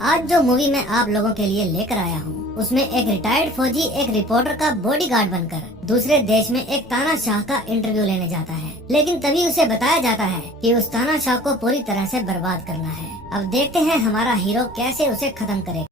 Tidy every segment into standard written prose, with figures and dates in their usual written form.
आज जो मूवी मैं आप लोगों के लिए लेकर आया हूँ उसमें एक रिटायर्ड फौजी एक रिपोर्टर का बॉडीगार्ड बनकर दूसरे देश में एक तानाशाह का इंटरव्यू लेने जाता है, लेकिन तभी उसे बताया जाता है कि उस तानाशाह को पूरी तरह से बर्बाद करना है। अब देखते हैं हमारा हीरो कैसे उसे खत्म करेगा।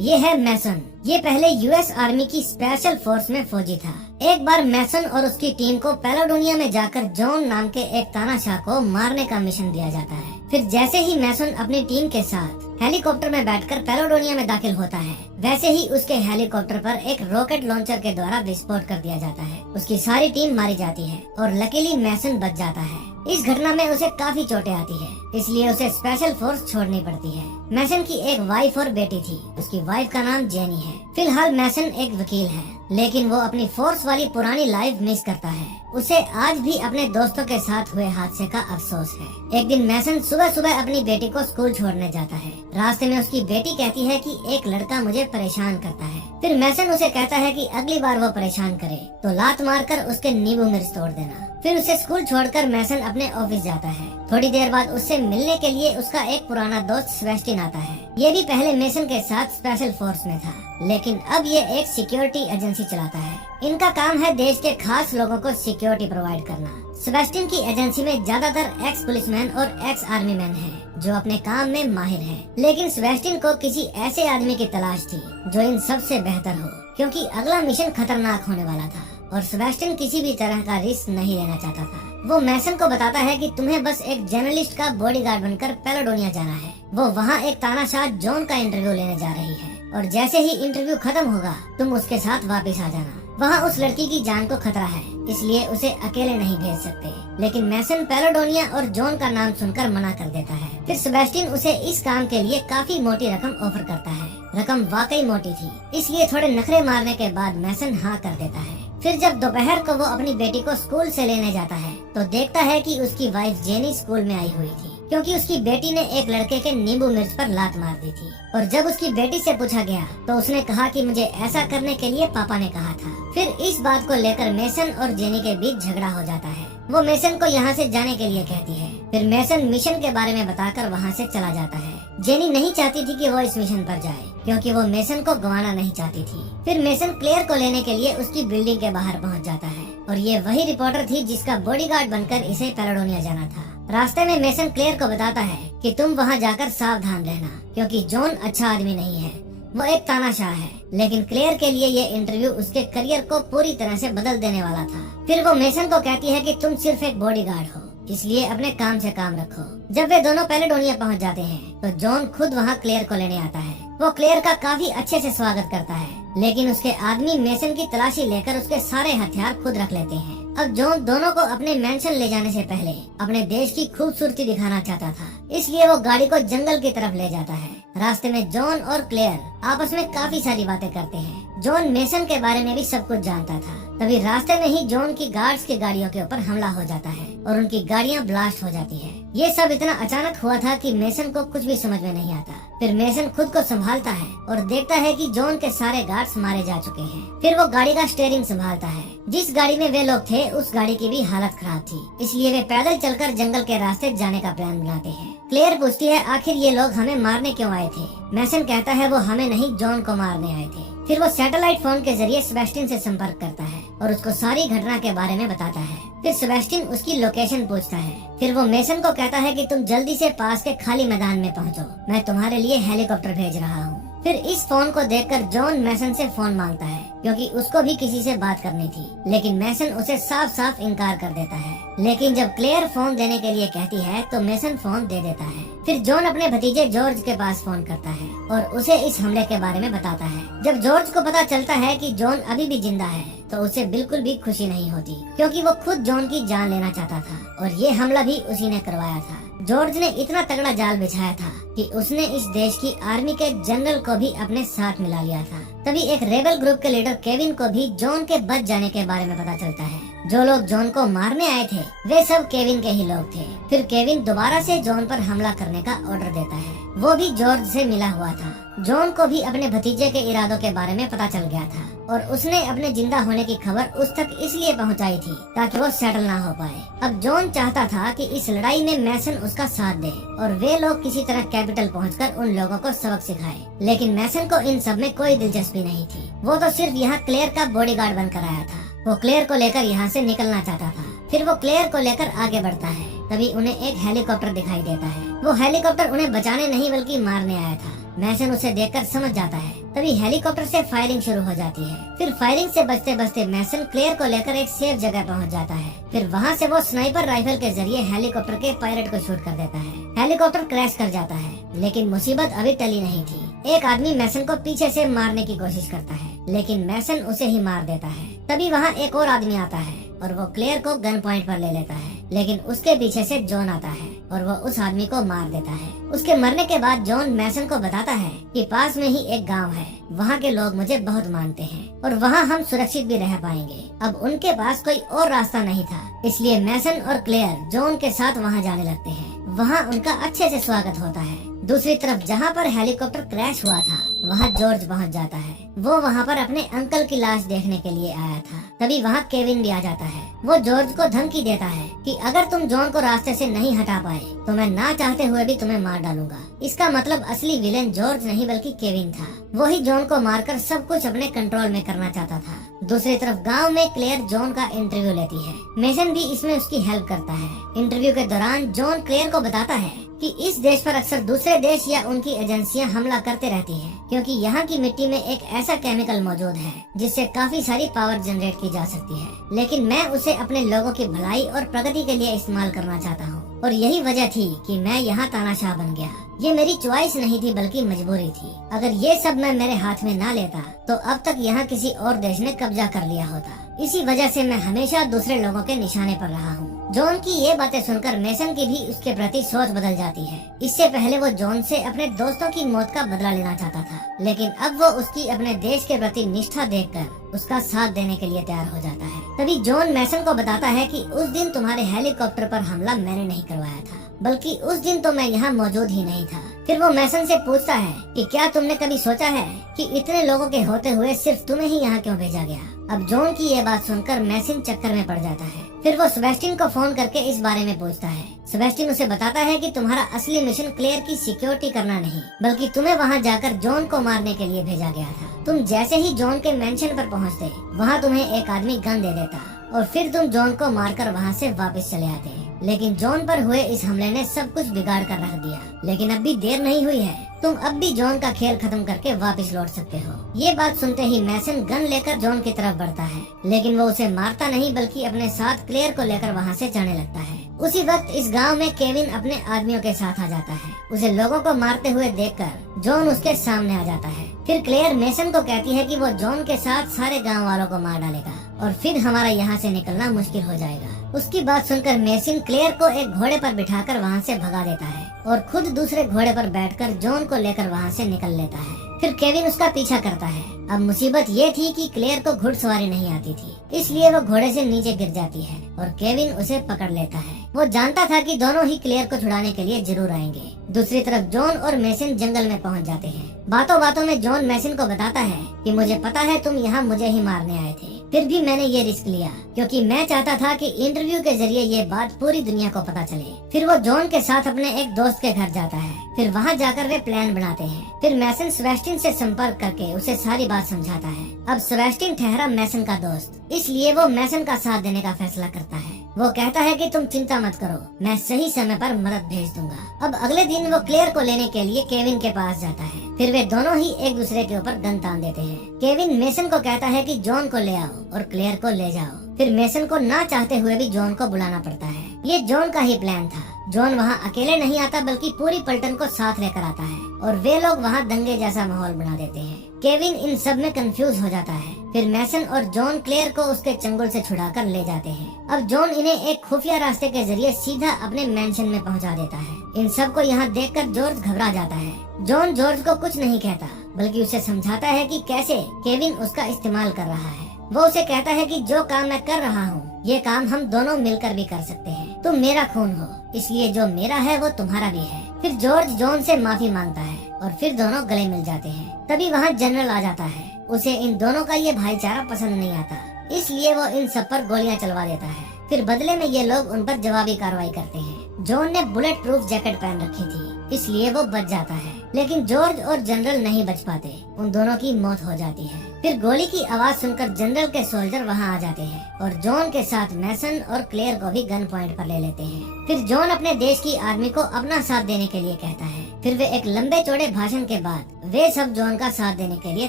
ये है मैसन। ये पहले यूएस आर्मी की स्पेशल फोर्स में फौजी था। एक बार मैसन और उसकी टीम को पेलोडोनिया में जाकर जॉन नाम के एक तानाशाह को मारने का मिशन दिया जाता है। फिर जैसे ही मैसन अपनी टीम के साथ हेलीकॉप्टर में बैठकर पेलोडोनिया में दाखिल होता है, वैसे ही उसके हेलीकॉप्टर पर एक रॉकेट लॉन्चर के द्वारा विस्फोट कर दिया जाता है। उसकी सारी टीम मारी जाती है और लकीली मैसन बच जाता है। इस घटना में उसे काफी चोटें आती है, इसलिए उसे स्पेशल फोर्स छोड़नी पड़ती है। मैसन की एक वाइफ और बेटी थी। उसकी वाइफ का नाम जेनी है। फिलहाल मैसन एक वकील है, लेकिन वो अपनी फोर्स वाली पुरानी लाइफ मिस करता है। उसे आज भी अपने दोस्तों के साथ हुए हादसे का अफसोस है। एक दिन मैसन सुबह सुबह अपनी बेटी को स्कूल छोड़ने जाता है। रास्ते में उसकी बेटी कहती है कि एक लड़का मुझे परेशान करता है। फिर मैसन उसे कहता है कि अगली बार वो परेशान करे तो लात मारकर उसके नींबू मिर्च तोड़ देना। फिर उसे स्कूल छोड़कर मैसन अपने ऑफिस जाता है। थोड़ी देर बाद उससे मिलने के लिए उसका एक पुराना दोस्त सेबेस्टियन आता है। ये भी पहले मैसन के साथ स्पेशल फोर्स में था, लेकिन अब ये एक सिक्योरिटी एजेंसी चलाता है। इनका काम है देश के खास लोगों को सिक्योरिटी प्रोवाइड करना। सेबेस्टियन की एजेंसी में ज्यादातर एक्स पुलिसमैन और एक्स आर्मी मैन हैं, जो अपने काम में माहिर हैं। लेकिन सेबेस्टियन को किसी ऐसे आदमी की तलाश थी जो इन सबसे बेहतर हो, क्योंकि अगला मिशन खतरनाक होने वाला था और सेबेस्टियन किसी भी तरह का रिस्क नहीं लेना चाहता था। वो मैसन को बताता है कि तुम्हें बस एक जर्नलिस्ट का बॉडीगार्ड बनकर पेलोडोनिया जाना है। वो वहाँ एक तानाशाह जॉन का इंटरव्यू लेने जा रही है और जैसे ही इंटरव्यू खत्म होगा तुम उसके साथ वापस आ जाना। वहाँ उस लड़की की जान को खतरा है, इसलिए उसे अकेले नहीं भेज सकते। लेकिन मैसन पेलोडोनिया और जॉन का नाम सुनकर मना कर देता है। फिर सेबेस्टियन उसे इस काम के लिए काफी मोटी रकम ऑफर करता है। रकम वाकई मोटी थी, इसलिए थोड़े नखरे मारने के बाद मैसन हाँ कर देता है। फिर जब दोपहर को वो अपनी बेटी को स्कूल से लेने जाता है तो देखता है कि उसकी वाइफ जेनी स्कूल में आई हुई थी, क्योंकि उसकी बेटी ने एक लड़के के नींबू मिर्च पर लात मार दी थी। और जब उसकी बेटी से पूछा गया तो उसने कहा कि मुझे ऐसा करने के लिए पापा ने कहा था। फिर इस बात को लेकर मैसन और जेनी के बीच झगड़ा हो जाता है। वो मैसन को यहाँ से जाने के लिए कहती है। फिर मैसन मिशन के बारे में बताकर वहाँ से चला जाता है। जेनी नहीं चाहती थी कि वो इस मिशन पर जाए, क्योंकि वो मैसन को गंवाना नहीं चाहती थी। फिर मैसन क्लेयर को लेने के लिए उसकी बिल्डिंग के बाहर पहुँच जाता है और ये वही रिपोर्टर थी जिसका बॉडीगार्ड बनकर इसे पेलोडोनिया जाना था। रास्ते में मैसन क्लेयर को बताता है कि तुम वहाँ जाकर सावधान रहना, क्योंकि जॉन अच्छा आदमी नहीं है, वो एक तानाशाह है। लेकिन क्लेयर के लिए ये इंटरव्यू उसके करियर को पूरी तरह से बदल देने वाला था। फिर वो मैसन को कहती है कि तुम सिर्फ एक बॉडीगार्ड हो, इसलिए अपने काम से काम रखो। जब वे दोनों पेलोडोनिया पहुंच जाते हैं तो जॉन खुद वहां क्लेयर को लेने आता है। वो क्लेयर का काफी अच्छे से स्वागत करता है, लेकिन उसके आदमी मैसन की तलाशी लेकर उसके सारे हथियार खुद रख लेते हैं। अब जॉन दोनों को अपने मेंशन ले जाने से पहले अपने देश की खूबसूरती दिखाना चाहता था, इसलिए वो गाड़ी को जंगल की तरफ ले जाता है। रास्ते में जॉन और क्लेयर आपस में काफी सारी बातें करते हैं। जॉन मैसन के बारे में भी सब कुछ जानता था। तभी रास्ते में ही जॉन की गार्ड्स की गाड़ियों के ऊपर हमला हो जाता है और उनकी गाड़ियां ब्लास्ट हो जाती है। ये सब इतना अचानक हुआ था कि मैसन को कुछ भी समझ में नहीं आता। फिर मैसन खुद को संभालता है और देखता है कि जॉन के सारे गार्ड्स मारे जा चुके हैं। फिर वो गाड़ी का स्टीयरिंग संभालता है। जिस गाड़ी में वे लोग थे उस गाड़ी की भी हालत खराब थी, इसलिए वे पैदल चलकर जंगल के रास्ते जाने का प्लान बनाते हैं। क्लेयर पूछती है आखिर ये लोग हमें मारने क्यों आए थे। मैसन कहता है वो हमें नहीं जॉन को मारने आए थे। फिर वो सैटेलाइट फोन के जरिए सेबेस्टियन से संपर्क करता है और उसको सारी घटना के बारे में बताता है। फिर सेबेस्टियन उसकी लोकेशन पूछता है। फिर वो मैसन को कहता है कि तुम जल्दी से पास के खाली मैदान में पहुंचो, मैं तुम्हारे लिए हेलीकॉप्टर भेज रहा हूँ। फिर इस फोन को देखकर जॉन मैसन से फोन मांगता है, क्योंकि उसको भी किसी से बात करनी थी, लेकिन मैसन उसे साफ साफ इनकार कर देता है। लेकिन जब क्लेयर फोन देने के लिए कहती है तो मैसन फोन दे देता है। फिर जॉन अपने भतीजे जॉर्ज के पास फोन करता है और उसे इस हमले के बारे में बताता है। जब जॉर्ज को पता चलता है कि जॉन अभी भी जिंदा है तो उसे बिल्कुल भी खुशी नहीं होती, क्योंकि वो खुद जॉन की जान लेना चाहता था और ये हमला भी उसी ने करवाया था। जॉर्ज ने इतना तगड़ा जाल बिछाया था कि उसने इस देश की आर्मी के जनरल को भी अपने साथ मिला लिया था। तभी एक रेबल ग्रुप के लीडर केविन को भी जॉन के बच जाने के बारे में पता चलता है। जो लोग जॉन को मारने आए थे वे सब केविन के ही लोग थे। फिर केविन दोबारा से जॉन पर हमला करने का ऑर्डर देता है। वो भी जॉर्ज से मिला हुआ था। जॉन को भी अपने भतीजे के इरादों के बारे में पता चल गया था और उसने अपने जिंदा होने की खबर उस तक इसलिए पहुंचाई थी ताकि वो सेटल ना हो पाए। अब जॉन चाहता था कि इस लड़ाई में मैसन उसका साथ दे और वे लोग किसी तरह कैपिटल पहुंचकर उन लोगों को सबक सिखाए, लेकिन मैसन को इन सब में कोई दिलचस्पी नहीं थी। वो तो सिर्फ यहाँ क्लेयर का बॉडीगार्ड बनकर आया था। वो क्लेयर को लेकर यहाँ से निकलना चाहता था। फिर वो क्लेयर को लेकर आगे बढ़ता है। तभी उन्हें एक हेलीकॉप्टर दिखाई देता है। वो हेलीकॉप्टर उन्हें बचाने नहीं बल्कि मारने आया था। मैसन उसे देखकर समझ जाता है। तभी हेलीकॉप्टर से फायरिंग शुरू हो जाती है। फिर फायरिंग से बचते बचते मैसन क्लेयर को लेकर एक सेफ जगह पहुंच जाता है। फिर वहां से वो स्नाइपर राइफल के जरिए हेलीकॉप्टर के पायलट को शूट कर देता है। हेलीकॉप्टर क्रैश कर जाता है, लेकिन मुसीबत अभी टली नहीं थी। एक आदमी मैसन को पीछे से मारने की कोशिश करता है, लेकिन मैसन उसे ही मार देता है। तभी वहाँ एक और आदमी आता है और वो क्लेयर को गन पॉइंट पर ले लेता है, लेकिन उसके पीछे से जॉन आता है और वो उस आदमी को मार देता है। उसके मरने के बाद जॉन मैसन को बताता है कि पास में ही एक गांव है, वहाँ के लोग मुझे बहुत मानते हैं और वहाँ हम सुरक्षित भी रह पाएंगे। अब उनके पास कोई और रास्ता नहीं था, इसलिए मैसन और क्लेयर जॉन के साथ वहाँ जाने लगते हैं। वहाँ उनका अच्छे से स्वागत होता है। दूसरी तरफ जहाँ पर हेलीकॉप्टर क्रैश हुआ था वहाँ जॉर्ज पहुँच जाता है। वो वहाँ पर अपने अंकल की लाश देखने के लिए आया था। तभी वहाँ केविन भी आ जाता है। वो जॉर्ज को धमकी देता है कि अगर तुम जॉन को रास्ते से नहीं हटा पाए तो मैं ना चाहते हुए भी तुम्हें मार डालूंगा। इसका मतलब असली विलेन जॉर्ज नहीं बल्कि केविन था। वो ही जॉन को मारकर सब कुछ अपने कंट्रोल में करना चाहता था। दूसरी तरफ गांव में क्लेयर जॉन का इंटरव्यू लेती है। मेसन भी इसमें उसकी हेल्प करता है। इंटरव्यू के दौरान जॉन क्लेयर को बताता है कि इस देश पर अक्सर दूसरे देश या उनकी एजेंसियां हमला करते रहती हैं, क्योंकि यहाँ की मिट्टी में एक ऐसा केमिकल मौजूद है जिससे काफी सारी पावर जनरेट की जा सकती है, लेकिन मैं उसे अपने लोगों की भलाई और प्रगति के लिए इस्तेमाल करना चाहता हूँ और यही वजह थी कि मैं यहाँ तानाशाह बन गया। ये मेरी चॉइस नहीं थी बल्कि मजबूरी थी। अगर ये सब मैं मेरे हाथ में ना लेता तो अब तक यहाँ किसी और देश ने कब्जा कर लिया होता। इसी वजह से मैं हमेशा दूसरे लोगों के निशाने पर रहा हूँ। जॉन की ये बातें सुनकर मेसन की भी उसके प्रति सोच बदल जाती है। इससे पहले वो जॉन से अपने दोस्तों की मौत का बदला लेना चाहता था, लेकिन अब वो उसकी अपने देश के प्रति निष्ठा देखकर उसका साथ देने के लिए तैयार हो जाता है। तभी जॉन मेसन को बताता है कि उस दिन तुम्हारे हेलीकॉप्टर पर हमला मैंने नहीं करवाया था, बल्कि उस दिन तो मैं यहाँ मौजूद ही नहीं था। फिर वो मैसन से पूछता है कि क्या तुमने कभी सोचा है कि इतने लोगों के होते हुए सिर्फ तुम्हें ही यहाँ क्यों भेजा गया। अब जॉन की ये बात सुनकर मैसन चक्कर में पड़ जाता है। फिर वो सेबेस्टियन को फोन करके इस बारे में पूछता है। सेबेस्टियन उसे बताता है कि तुम्हारा असली मिशन क्लेयर की सिक्योरिटी करना नहीं, बल्कि तुम्हें वहाँ जाकर जॉन को मारने के लिए भेजा गया था। तुम जैसे ही जॉन के मेंशन पर पहुँचते वहाँ तुम्हें एक आदमी गन दे देता और फिर तुम जॉन को मारकर वहाँ से वापस चले आते। लेकिन जॉन पर हुए इस हमले ने सब कुछ बिगाड़ कर रख दिया। लेकिन अब भी देर नहीं हुई है, तुम अब भी जॉन का खेल खत्म करके वापस लौट सकते हो। ये बात सुनते ही मैसन गन लेकर जॉन की तरफ बढ़ता है, लेकिन वो उसे मारता नहीं बल्कि अपने साथ क्लेयर को लेकर वहाँ से जाने लगता है। उसी वक्त इस गांव में केविन अपने आदमियों के साथ आ जाता है। उसे लोगों को मारते हुए देखकर जॉन उसके सामने आ जाता है। फिर क्लेयर मेसन को कहती है कि वो जॉन के साथ सारे गांव वालों को मार डालेगा और फिर हमारा यहाँ से निकलना मुश्किल हो जाएगा। उसकी बात सुनकर मेसन क्लेयर को एक घोड़े पर बिठाकर वहाँ से भगा देता है और खुद दूसरे घोड़े पर बैठकर जॉन को लेकर वहाँ से निकल लेता है। फिर केविन उसका पीछा करता है। अब मुसीबत ये थी कि क्लेयर को घुड़सवारी नहीं आती थी, इसलिए वो घोड़े से नीचे गिर जाती है और केविन उसे पकड़ लेता है। वो जानता था कि दोनों ही क्लेयर को छुड़ाने के लिए जरूर आएंगे। दूसरी तरफ जॉन और मेसन जंगल में पहुंच जाते हैं। बातों बातों में जॉन मेसन को बताता है कि मुझे पता है तुम यहाँ मुझे ही मारने आए थे, फिर भी मैंने ये रिस्क लिया क्योंकि मैं चाहता था कि इंटरव्यू के जरिए ये बात पूरी दुनिया को पता चले। फिर वो जॉन के साथ अपने एक दोस्त के घर जाता है। फिर वहाँ जाकर वे प्लान बनाते हैं। फिर मैसन सेबेस्टियन से संपर्क करके उसे सारी बात समझाता है। अब सेबेस्टियन ठहरा मैसन का दोस्त, इसलिए वो मैसन का साथ देने का फैसला करता है। वो कहता है कि तुम चिंता मत करो, मैं सही समय पर मदद भेज दूंगा। अब अगले दिन वो क्लेयर को लेने के लिए केविन के पास जाता है। फिर वे दोनों ही एक दूसरे के ऊपर गन तान देते हैं। केविन मेसन को कहता है कि जॉन को ले आओ और क्लेयर को ले जाओ। फिर मेसन को ना चाहते हुए भी जॉन को बुलाना पड़ता है। ये जॉन का ही प्लान था। जॉन वहाँ अकेले नहीं आता बल्कि पूरी पलटन को साथ लेकर आता है और वे लोग वहाँ दंगे जैसा माहौल बना देते हैं। केविन इन सब में कंफ्यूज हो जाता है। फिर मैसन और जॉन क्लेयर को उसके चंगुल से छुड़ाकर ले जाते हैं। अब जॉन इन्हें एक खुफिया रास्ते के जरिए सीधा अपने मेंशन में पहुंचा देता है। इन सब को यहाँ देखकर जॉर्ज घबरा जाता है। जॉन जॉर्ज को कुछ नहीं कहता बल्कि उसे समझाता है कि कैसे केविन उसका इस्तेमाल कर रहा है। वो उसे कहता है कि जो काम मैं कर रहा हूँ ये काम हम दोनों मिलकर भी कर सकते हैं। तुम मेरा खून हो, इसलिए जो मेरा है वो तुम्हारा भी है। फिर जॉर्ज जॉन से माफी मांगता है और फिर दोनों गले मिल जाते हैं। तभी वहाँ जनरल आ जाता है। उसे इन दोनों का ये भाईचारा पसंद नहीं आता, इसलिए वो इन सब पर गोलियां चलवा देता है। फिर बदले में ये लोग उन पर जवाबी कार्रवाई करते हैं। जॉन ने बुलेट प्रूफ जैकेट पहन रखी थी, इसलिए वो बच जाता है, लेकिन जॉर्ज और जनरल नहीं बच पाते। उन दोनों की मौत हो जाती है। फिर गोली की आवाज सुनकर जनरल के सोल्जर वहाँ आ जाते हैं और जॉन के साथ मैसन और क्लेयर को भी गन पॉइंट पर ले लेते हैं। फिर जॉन अपने देश की आर्मी को अपना साथ देने के लिए कहता है। फिर वे एक लंबे चौड़े भाषण के बाद वे सब जॉन का साथ देने के लिए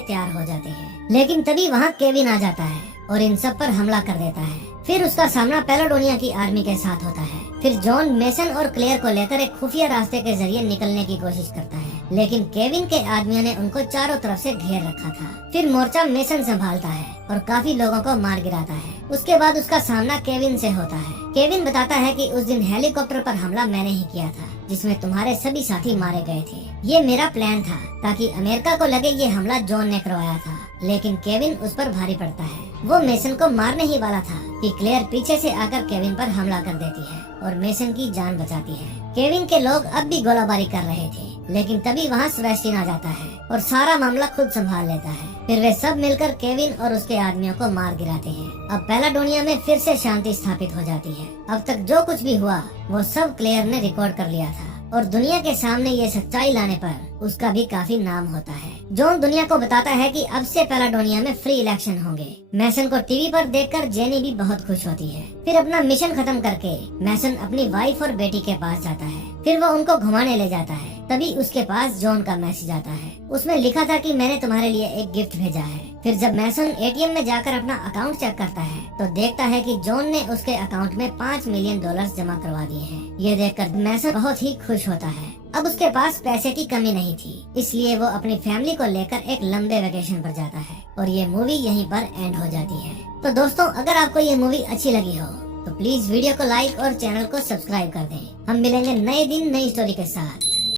तैयार हो जाते हैं। लेकिन तभी वहाँ केविन आ जाता है और इन सब पर हमला कर देता है। फिर उसका सामना पेलाडोनिया की आर्मी के साथ होता है। फिर जॉन मेसन और क्लेयर को लेकर एक खुफिया रास्ते के जरिए निकलने की कोशिश करता है, लेकिन केविन के आदमियों ने उनको चारों तरफ से घेर रखा था। फिर मोर्चा मेसन संभालता है और काफी लोगों को मार गिराता है। उसके बाद उसका सामना केविन से होता है। केविन बताता है कि उस दिन हेलीकॉप्टर पर हमला मैंने ही किया था, जिसमें तुम्हारे सभी साथी मारे गए थे। ये मेरा प्लान था ताकि अमेरिका को लगे ये हमला जॉन ने करवाया था, लेकिन केविन उस पर भारी पड़ता है। वो मेसन को मारने ही वाला था कि क्लेयर पीछे से आकर केविन पर हमला कर देती है और मेसन की जान बचाती है। केविन के लोग अब भी गोलाबारी कर रहे थे, लेकिन तभी वहाँ सेबेस्टियन आ जाता है और सारा मामला खुद संभाल लेता है। फिर वे सब मिलकर केविन और उसके आदमियों को मार गिराते हैं। अब पेलाडोनिया में फिर से शांति स्थापित हो जाती है। अब तक जो कुछ भी हुआ वो सब क्लेयर ने रिकॉर्ड कर लिया था और दुनिया के सामने ये सच्चाई लाने पर उसका भी काफी नाम होता है। जॉन दुनिया को बताता है कि अब से पेलाडोनिया में फ्री इलेक्शन होंगे। मैसन को टीवी पर देखकर जेनी भी बहुत खुश होती है। फिर अपना मिशन खत्म करके मैसन अपनी वाइफ और बेटी के पास जाता है। फिर वो उनको घुमाने ले जाता है। तभी उसके पास जॉन का मैसेज आता है। उसमें लिखा था कि मैंने तुम्हारे लिए एक गिफ्ट भेजा है। फिर जब मैसन एटीएम में जाकर अपना अकाउंट चेक करता है तो देखता है कि जॉन ने उसके अकाउंट में $5 मिलियन जमा करवा दिए हैं। ये देखकर मैसन बहुत ही खुश होता है। अब उसके पास पैसे की कमी नहीं थी, इसलिए वो अपनी फैमिली को लेकर एक लंबे वेकेशन पर जाता है और ये मूवी यहीं पर एंड हो जाती है। तो दोस्तों, अगर आपको ये मूवी अच्छी लगी हो तो प्लीज वीडियो को लाइक और चैनल को सब्सक्राइब कर दें। हम मिलेंगे नए दिन नई स्टोरी के साथ।